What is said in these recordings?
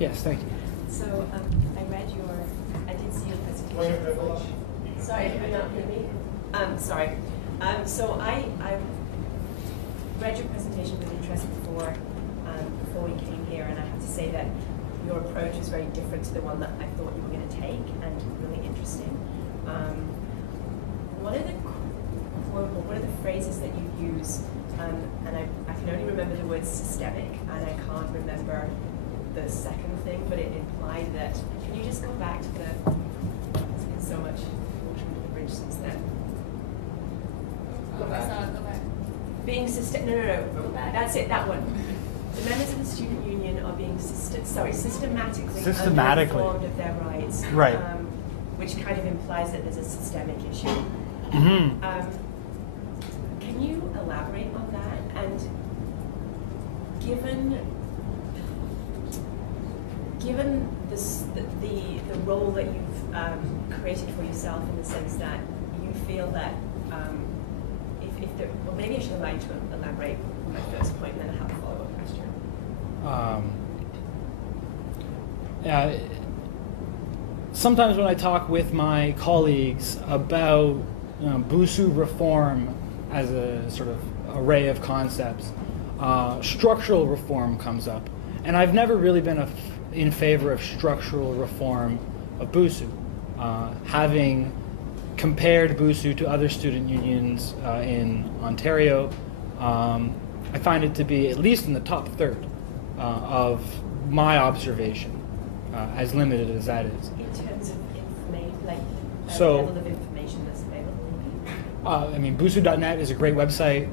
Yes, thank you. So I did see your presentation. Sorry, did you not hear me? Sorry. So I read your presentation with interest before we came here, and I have to say that your approach is very different to the one that I thought you were going to take, and really interesting. What are the phrases that you use? And I can only remember the word systemic, and I can't remember the second thing, but it implied that. Can you just go back to the? There's been so much water under the bridge since then. Go back. Being No. Go back. That's it. That one. The members of the student union are being systematically uninformed of their rights. Right. Which kind of implies that there's a systemic issue. Mm-hmm. Can you elaborate on that? And given this, the role that you've created for yourself, in the sense that you feel that well, maybe I should allow you to elaborate on my first point, and then I have a follow-up question. Sometimes when I talk with my colleagues about BUSU reform as a sort of array of concepts, structural reform comes up. And I've never really been in favor of structural reform of BUSU. Having compared BUSU to other student unions in Ontario, I find it to be at least in the top third of my observation, as limited as that is. In terms of information, like the level of information that's available? I mean, BUSU.net is a great website.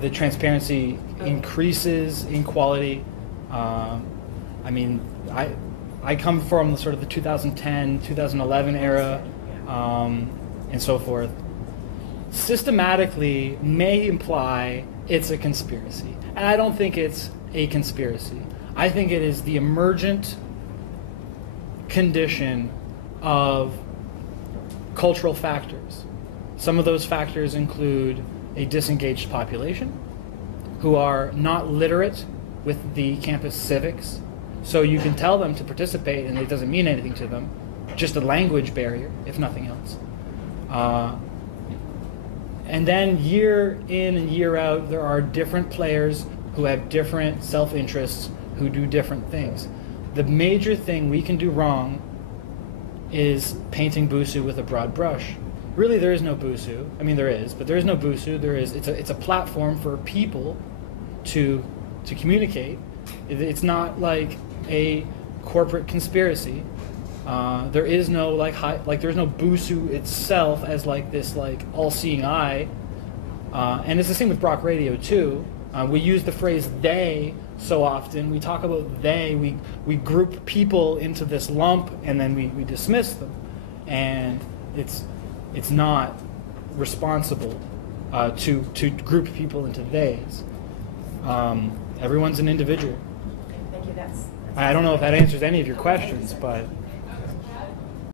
The transparency increases in quality. I mean, I come from sort of the 2010, 2011 era, and so forth. Systematically may imply it's a conspiracy. And I don't think it's a conspiracy. I think it is the emergent condition of cultural factors. Some of those factors include a disengaged population who are not literate with the campus civics. So you can tell them to participate and it doesn't mean anything to them. Just a language barrier, if nothing else. And then year in and year out, there are different players who have different self-interests, who do different things. The major thing we can do wrong is painting BUSU with a broad brush. Really, there is no BUSU. I mean, there is, but there is no BUSU. It's a platform for people to communicate. It's not like a corporate conspiracy. There is no there's no BUSU itself as like this all-seeing eye. And it's the same with Brock Radio too. We use the phrase "they" so often. We talk about they. We group people into this lump and then we dismiss them. And it's not responsible to group people into theys. Everyone's an individual. Thank you. That's I don't know if that answers any of your questions, but.